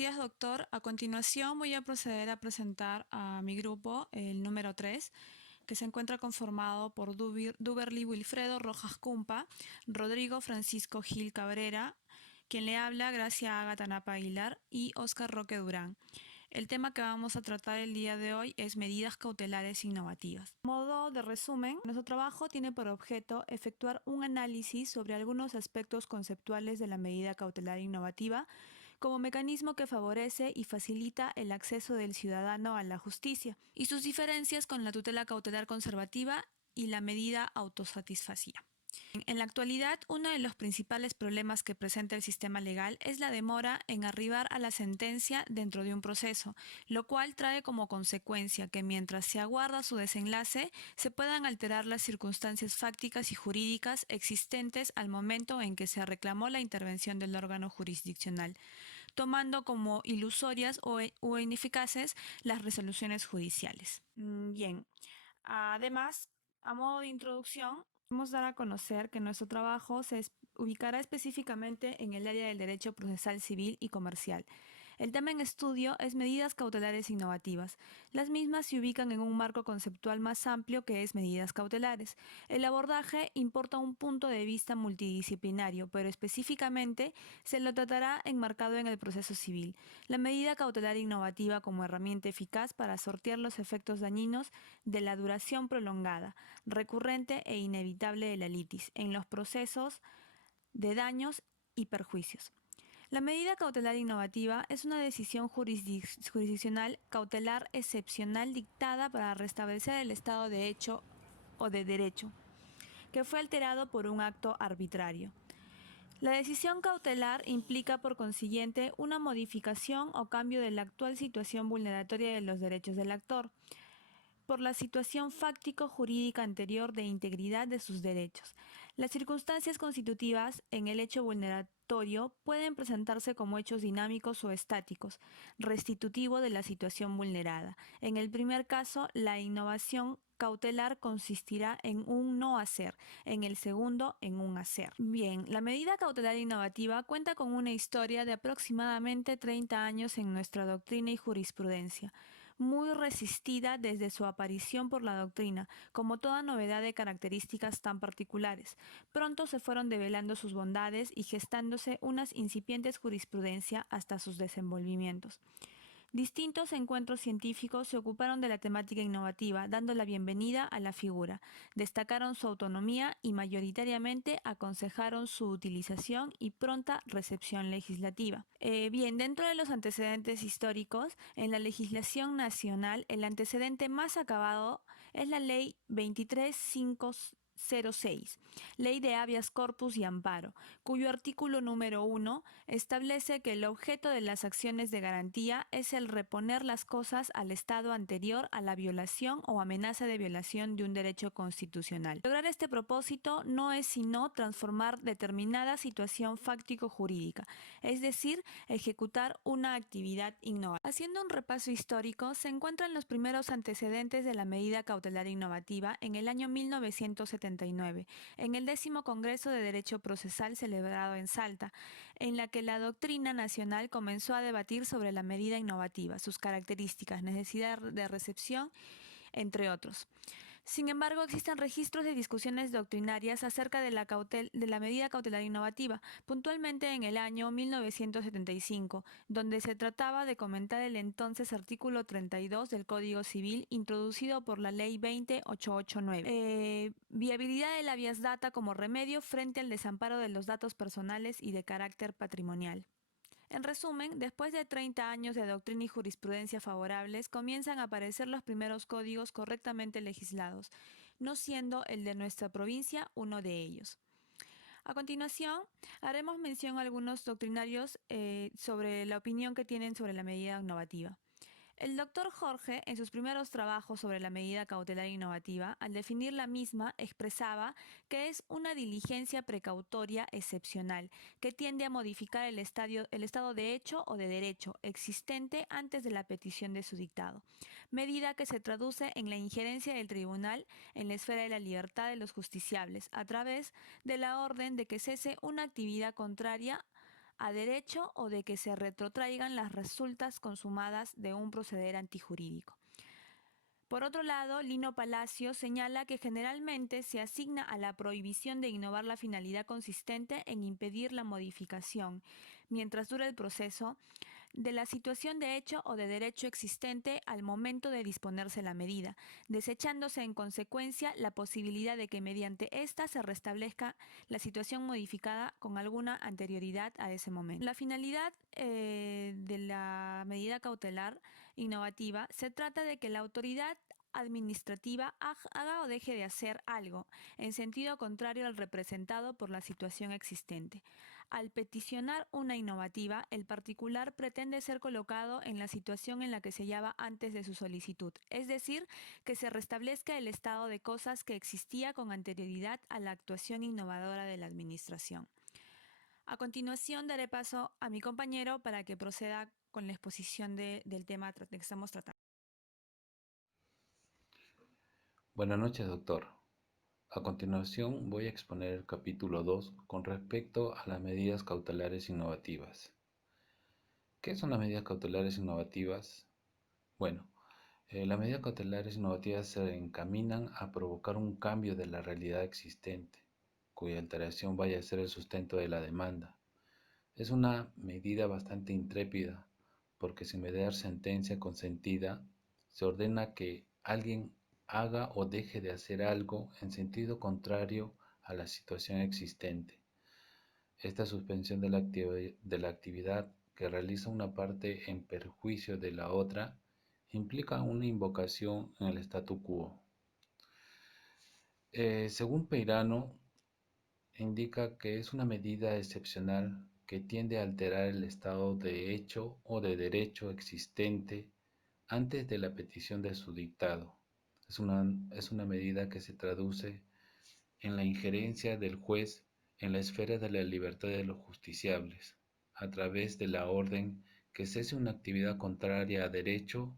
días, doctor. A continuación voy a proceder a presentar a mi grupo, el número 3, que se encuentra conformado por Duberly Wilfredo Rojas Cumpa, Rodrigo Francisco Gil Cabrera, quien le habla, Gracia Ágata Napa Aguilar y Óscar Roque Durán. El tema que vamos a tratar el día de hoy es medidas cautelares innovativas. Modo de resumen, nuestro trabajo tiene por objeto efectuar un análisis sobre algunos aspectos conceptuales de la medida cautelar innovativa como mecanismo que favorece y facilita el acceso del ciudadano a la justicia y sus diferencias con la tutela cautelar conservativa y la medida autosatisfacía. En la actualidad, uno de los principales problemas que presenta el sistema legal es la demora en arribar a la sentencia dentro de un proceso, lo cual trae como consecuencia que mientras se aguarda su desenlace, se puedan alterar las circunstancias fácticas y jurídicas existentes al momento en que se reclamó la intervención del órgano jurisdiccional, tomando como ilusorias o ineficaces las resoluciones judiciales. Bien, además, a modo de introducción, vamos a dar a conocer que nuestro trabajo se ubicará específicamente en el área del derecho procesal civil y comercial. El tema en estudio es medidas cautelares innovativas. Las mismas se ubican en un marco conceptual más amplio que es medidas cautelares. El abordaje importa un punto de vista multidisciplinario, pero específicamente se lo tratará enmarcado en el proceso civil. La medida cautelar innovativa como herramienta eficaz para sortear los efectos dañinos de la duración prolongada, recurrente e inevitable de la litis en los procesos de daños y perjuicios. La medida cautelar innovativa es una decisión jurisdiccional cautelar excepcional dictada para restablecer el estado de hecho o de derecho, que fue alterado por un acto arbitrario. La decisión cautelar implica, por consiguiente, una modificación o cambio de la actual situación vulneratoria de los derechos del actor, por la situación fáctico-jurídica anterior de integridad de sus derechos. Las circunstancias constitutivas en el hecho vulneratorio pueden presentarse como hechos dinámicos o estáticos, restitutivo de la situación vulnerada. En el primer caso, la innovación cautelar consistirá en un no hacer, en el segundo en un hacer. Bien, la medida cautelar innovativa cuenta con una historia de aproximadamente 30 años en nuestra doctrina y jurisprudencia, muy resistida desde su aparición por la doctrina, como toda novedad de características tan particulares. Pronto se fueron develando sus bondades y gestándose unas incipientes jurisprudencia hasta sus desenvolvimientos. Distintos encuentros científicos se ocuparon de la temática innovativa, dando la bienvenida a la figura, destacaron su autonomía y mayoritariamente aconsejaron su utilización y pronta recepción legislativa. Bien, dentro de los antecedentes históricos, en la legislación nacional, el antecedente más acabado es la Ley 23506, Ley de Habeas Corpus y Amparo, cuyo artículo número 1 establece que el objeto de las acciones de garantía es el reponer las cosas al estado anterior a la violación o amenaza de violación de un derecho constitucional. Lograr este propósito no es sino transformar determinada situación fáctico-jurídica, es decir, ejecutar una actividad innovadora. Haciendo un repaso histórico, se encuentran los primeros antecedentes de la medida cautelar innovativa en el año 1979, en el 10º Congreso de Derecho Procesal celebrado en Salta, en la que la doctrina nacional comenzó a debatir sobre la medida innovativa, sus características, necesidad de recepción, entre otros. Sin embargo, existen registros de discusiones doctrinarias acerca de la medida cautelar innovativa, puntualmente en el año 1975, donde se trataba de comentar el entonces artículo 32 del Código Civil, introducido por la Ley 20889. Viabilidad del habeas data como remedio frente al desamparo de los datos personales y de carácter patrimonial. En resumen, después de 30 años de doctrina y jurisprudencia favorables, comienzan a aparecer los primeros códigos correctamente legislados, no siendo el de nuestra provincia uno de ellos. A continuación, haremos mención a algunos doctrinarios sobre la opinión que tienen sobre la medida innovativa. El doctor Jorge, en sus primeros trabajos sobre la medida cautelar innovativa, al definir la misma, expresaba que es una diligencia precautoria excepcional que tiende a modificar el estado de hecho o de derecho existente antes de la petición de su dictado, medida que se traduce en la injerencia del tribunal en la esfera de la libertad de los justiciables a través de la orden de que cese una actividad contraria a derecho o de que se retrotraigan las resultas consumadas de un proceder antijurídico. Por otro lado, Lino Palacio señala que generalmente se asigna a la prohibición de innovar la finalidad consistente en impedir la modificación, mientras dura el proceso, de la situación de hecho o de derecho existente al momento de disponerse la medida, desechándose en consecuencia la posibilidad de que mediante ésta se restablezca la situación modificada con alguna anterioridad a ese momento. La finalidad de la medida cautelar innovativa se trata de que la autoridad administrativa haga o deje de hacer algo en sentido contrario al representado por la situación existente. Al peticionar una innovativa, el particular pretende ser colocado en la situación en la que se hallaba antes de su solicitud, es decir, que se restablezca el estado de cosas que existía con anterioridad a la actuación innovadora de la Administración. A continuación daré paso a mi compañero para que proceda con la exposición del tema que estamos tratando. Buenas noches, doctor. A continuación voy a exponer el capítulo 2 con respecto a las medidas cautelares innovativas. ¿Qué son las medidas cautelares innovativas? Bueno, las medidas cautelares innovativas se encaminan a provocar un cambio de la realidad existente, cuya alteración vaya a ser el sustento de la demanda. Es una medida bastante intrépida, porque sin mediar sentencia consentida, se ordena que alguien haga o deje de hacer algo en sentido contrario a la situación existente. Esta suspensión de la actividad que realiza una parte en perjuicio de la otra implica una invocación en el statu quo. Según Peirano, indica que es una medida excepcional que tiende a alterar el estado de hecho o de derecho existente antes de la petición de su dictado. Es una medida que se traduce en la injerencia del juez en la esfera de la libertad de los justiciables, a través de la orden que cese una actividad contraria a derecho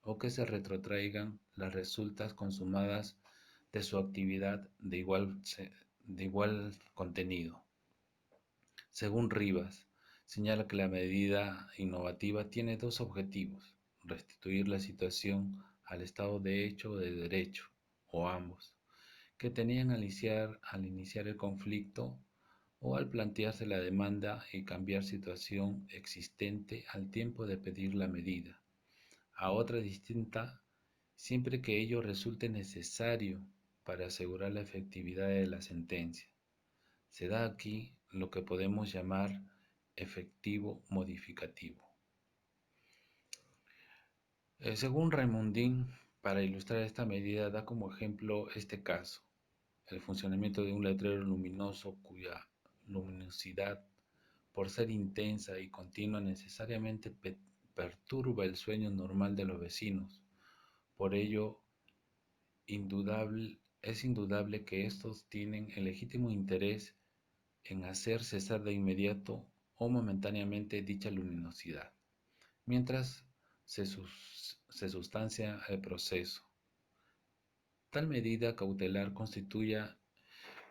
o que se retrotraigan las resultas consumadas de su actividad de igual contenido. Según Rivas, señala que la medida innovativa tiene dos objetivos: restituir la situación al estado de hecho o de derecho, o ambos, que tenían al iniciar el conflicto o al plantearse la demanda y cambiar situación existente al tiempo de pedir la medida, a otra distinta, siempre que ello resulte necesario para asegurar la efectividad de la sentencia. Se da aquí lo que podemos llamar efectivo modificativo. Según Raimundín, para ilustrar esta medida da como ejemplo este caso: el funcionamiento de un letrero luminoso cuya luminosidad, por ser intensa y continua, necesariamente perturba el sueño normal de los vecinos. Por ello, es indudable que estos tienen el legítimo interés en hacer cesar de inmediato o momentáneamente dicha luminosidad, mientras se sustancia el proceso. Tal medida cautelar constituye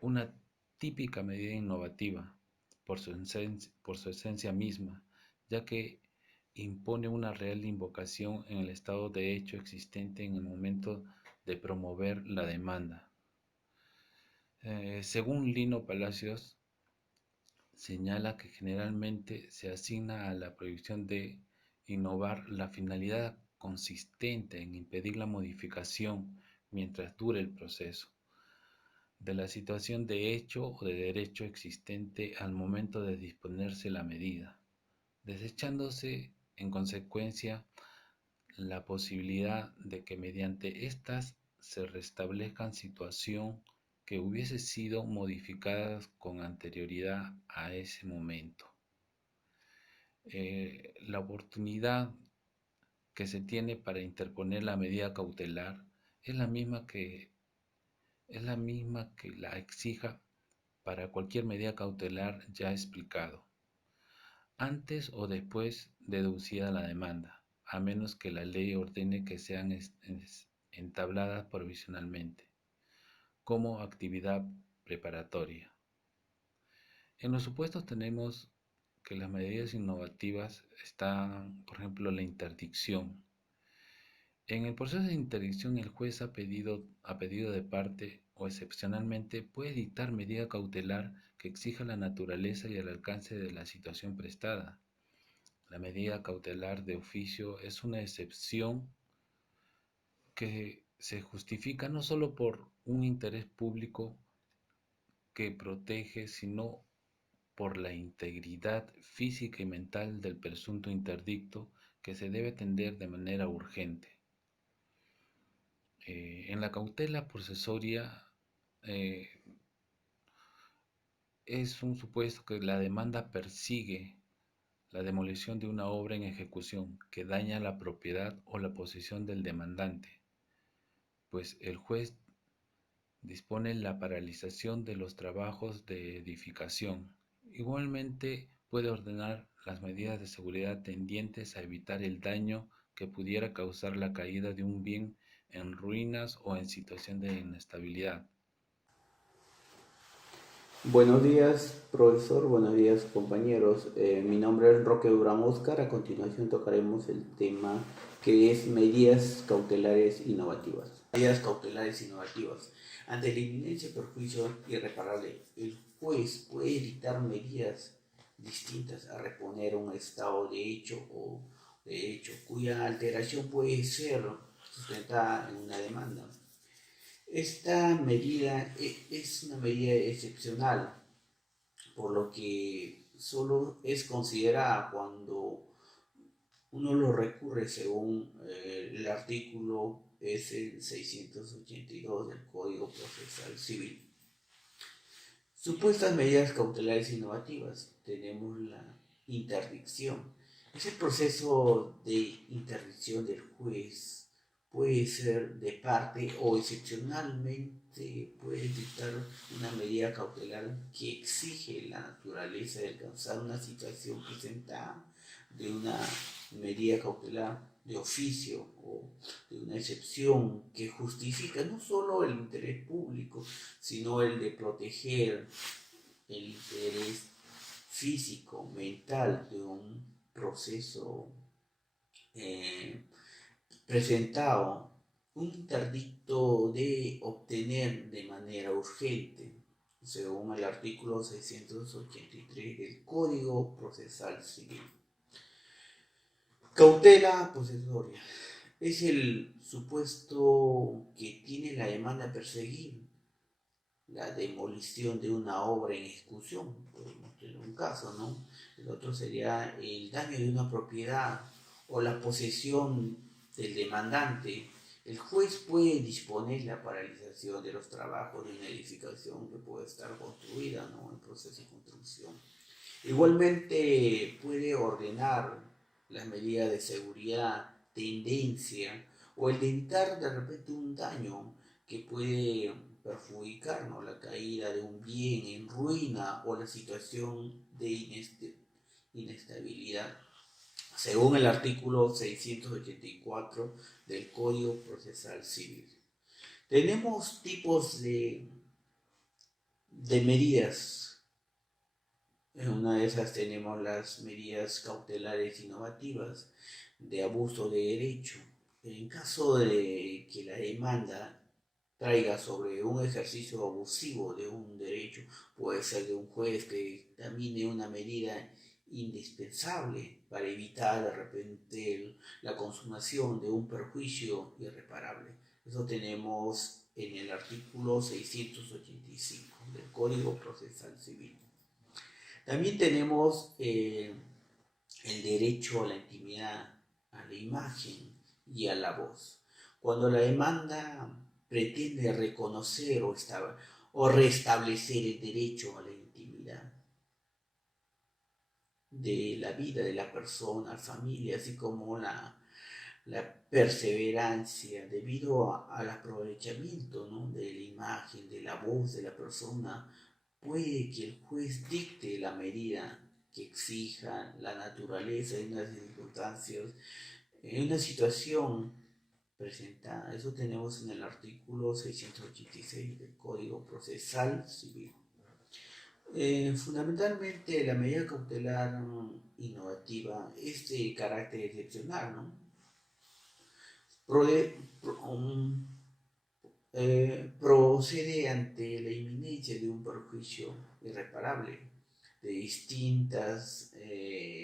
una típica medida innovativa por su esencia misma, ya que impone una real invocación en el estado de hecho existente en el momento de promover la demanda. Según Lino Palacios, señala que generalmente se asigna a la prohibición de innovar la finalidad consistente en impedir la modificación mientras dure el proceso de la situación de hecho o de derecho existente al momento de disponerse la medida, desechándose en consecuencia la posibilidad de que mediante éstas se restablezcan situación que hubiese sido modificadas con anterioridad a ese momento. La oportunidad que se tiene para interponer la medida cautelar es la misma que la exija para cualquier medida cautelar ya explicado, antes o después de deducida la demanda, a menos que la ley ordene que sean entabladas provisionalmente, como actividad preparatoria. En los supuestos tenemos que las medidas innovativas están, por ejemplo, la interdicción. En el proceso de interdicción, el juez a pedido de parte o excepcionalmente puede dictar medida cautelar que exija la naturaleza y el alcance de la situación prestada. La medida cautelar de oficio es una excepción que se justifica no solo por un interés público que protege, sino por la integridad física y mental del presunto interdicto que se debe atender de manera urgente. En la cautela procesoria eh, es un supuesto que la demanda persigue la demolición de una obra en ejecución que daña la propiedad o la posesión del demandante, pues el juez dispone la paralización de los trabajos de edificación. Igualmente puede ordenar las medidas de seguridad tendientes a evitar el daño que pudiera causar la caída de un bien en ruinas o en situación de inestabilidad. Buenos días, profesor. Buenos días, compañeros. Mi nombre es Roque Durán Oscar. A continuación tocaremos el tema que es medidas cautelares innovativas. Medidas cautelares innovativas. Ante la inminencia de perjuicio irreparable, el juez puede dictar medidas distintas a reponer un estado de hecho o de hecho cuya alteración puede ser sustentada en una demanda. Esta medida es una medida excepcional, por lo que solo es considerada cuando uno lo recurre según el artículo es el 682 del Código Procesal Civil. Supuestas medidas cautelares innovativas. Tenemos la interdicción. Ese proceso de interdicción del juez puede ser de parte o excepcionalmente puede dictar una medida cautelar que exige la naturaleza de alcanzar una situación presentada de una medida cautelar de oficio o de una excepción que justifica no solo el interés público, sino el de proteger el interés físico, mental de un proceso eh, presentado, un interdicto de obtener de manera urgente, según el artículo 683 del Código Procesal Civil. Cautela posesoria es el supuesto que tiene la demanda a perseguir la demolición de una obra en ejecución, podemos tener un caso, ¿no? El otro sería el daño de una propiedad o la posesión del demandante. El juez puede disponer la paralización de los trabajos de una edificación que puede estar construida, ¿no?, en proceso de construcción. Igualmente puede ordenar las medidas de seguridad, tendencia o el de evitar de repente un daño que puede perjudicar, ¿no?, la caída de un bien en ruina o la situación de inestabilidad, según el artículo 684 del Código Procesal Civil. Tenemos tipos de medidas. En una de esas tenemos las medidas cautelares innovativas de abuso de derecho. En caso de que la demanda traiga sobre un ejercicio abusivo de un derecho, puede ser de un juez que dictamine una medida indispensable para evitar de repente la consumación de un perjuicio irreparable. Eso tenemos en el artículo 685 del Código Procesal Civil. También tenemos el derecho a la intimidad, a la imagen y a la voz. Cuando la demanda pretende reconocer o restablecer el derecho a la intimidad de la vida de la persona, familia, así como la perseverancia debido al aprovechamiento, ¿no?, de la imagen, de la voz de la persona, puede que el juez dicte la medida que exija la naturaleza de unas circunstancias, en una situación presentada. Eso tenemos en el artículo 686 del Código Procesal Civil. Fundamentalmente la medida cautelar innovativa es de carácter excepcional, ¿no? Prode- pro- um, procede ante la inminencia de un perjuicio irreparable de distintas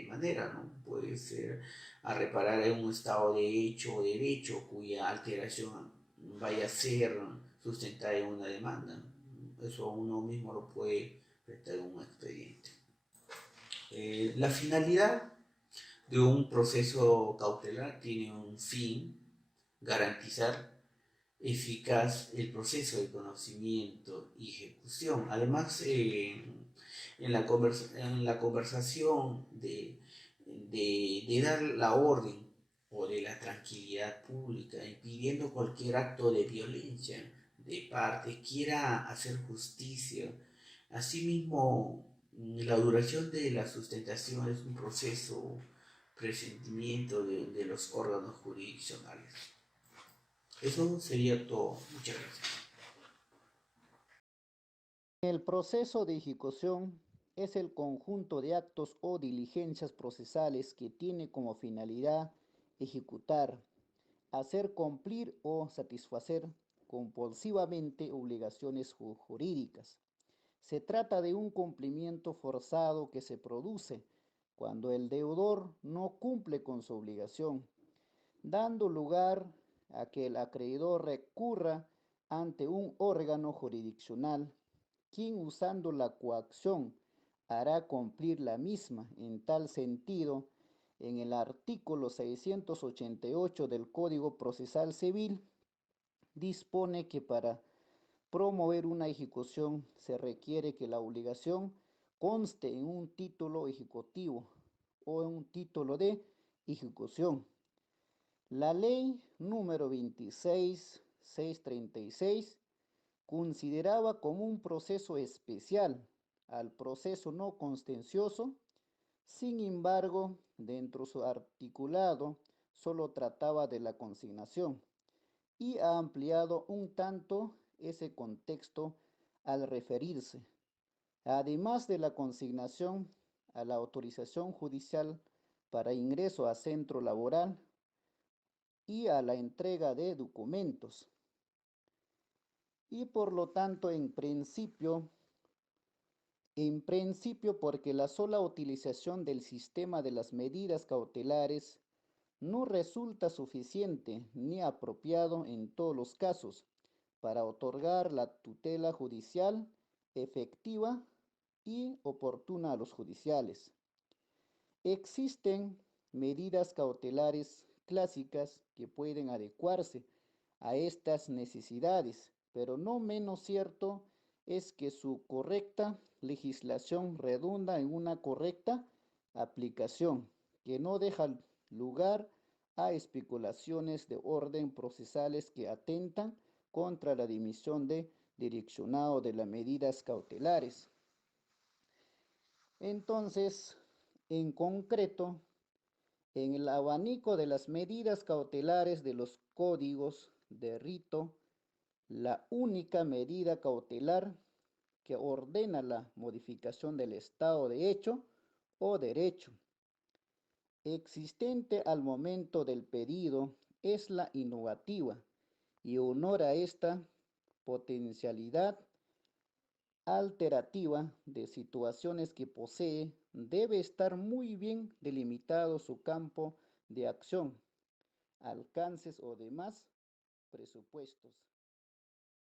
maneras, ¿no? Puede ser a reparar en un estado de hecho o derecho cuya alteración vaya a ser sustentada en una demanda, ¿no? Eso uno mismo lo puede prestar en un expediente. La finalidad de un proceso cautelar tiene un fin: garantizar eficaz el proceso de conocimiento y ejecución. Además, en la conversación de dar la orden o de la tranquilidad pública, impidiendo cualquier acto de violencia de parte, quiera hacer justicia. Asimismo, la duración de la sustentación es un proceso presentimiento de los órganos jurisdiccionales. Eso sería todo. Muchas gracias. El proceso de ejecución es el conjunto de actos o diligencias procesales que tiene como finalidad ejecutar, hacer cumplir o satisfacer compulsivamente obligaciones jurídicas. Se trata de un cumplimiento forzado que se produce cuando el deudor no cumple con su obligación, dando lugar a que el acreedor recurra ante un órgano jurisdiccional, quien usando la coacción hará cumplir la misma. En tal sentido, en el artículo 688 del Código Procesal Civil dispone que para promover una ejecución se requiere que la obligación conste en un título ejecutivo o en un título de ejecución. La ley número 26.636 consideraba como un proceso especial al proceso no contencioso. Sin embargo, dentro de su articulado solo trataba de la consignación y ha ampliado un tanto ese contexto al referirse, además de la consignación, a la autorización judicial para ingreso a centro laboral y a la entrega de documentos. Y por lo tanto, en principio, porque la sola utilización del sistema de las medidas cautelares no resulta suficiente ni apropiado en todos los casos para otorgar la tutela judicial efectiva y oportuna a los judiciales. Existen medidas cautelares clásicas que pueden adecuarse a estas necesidades, pero no menos cierto es que su correcta legislación redunda en una correcta aplicación, que no deja lugar a especulaciones de orden procesales que atentan contra la dimisión de direccionado de las medidas cautelares. Entonces, en concreto, en el abanico de las medidas cautelares de los códigos de rito, la única medida cautelar que ordena la modificación del estado de hecho o derecho existente al momento del pedido es la innovativa y honora esta potencialidad alterativa de situaciones que posee, debe estar muy bien delimitado su campo de acción, alcances o demás presupuestos.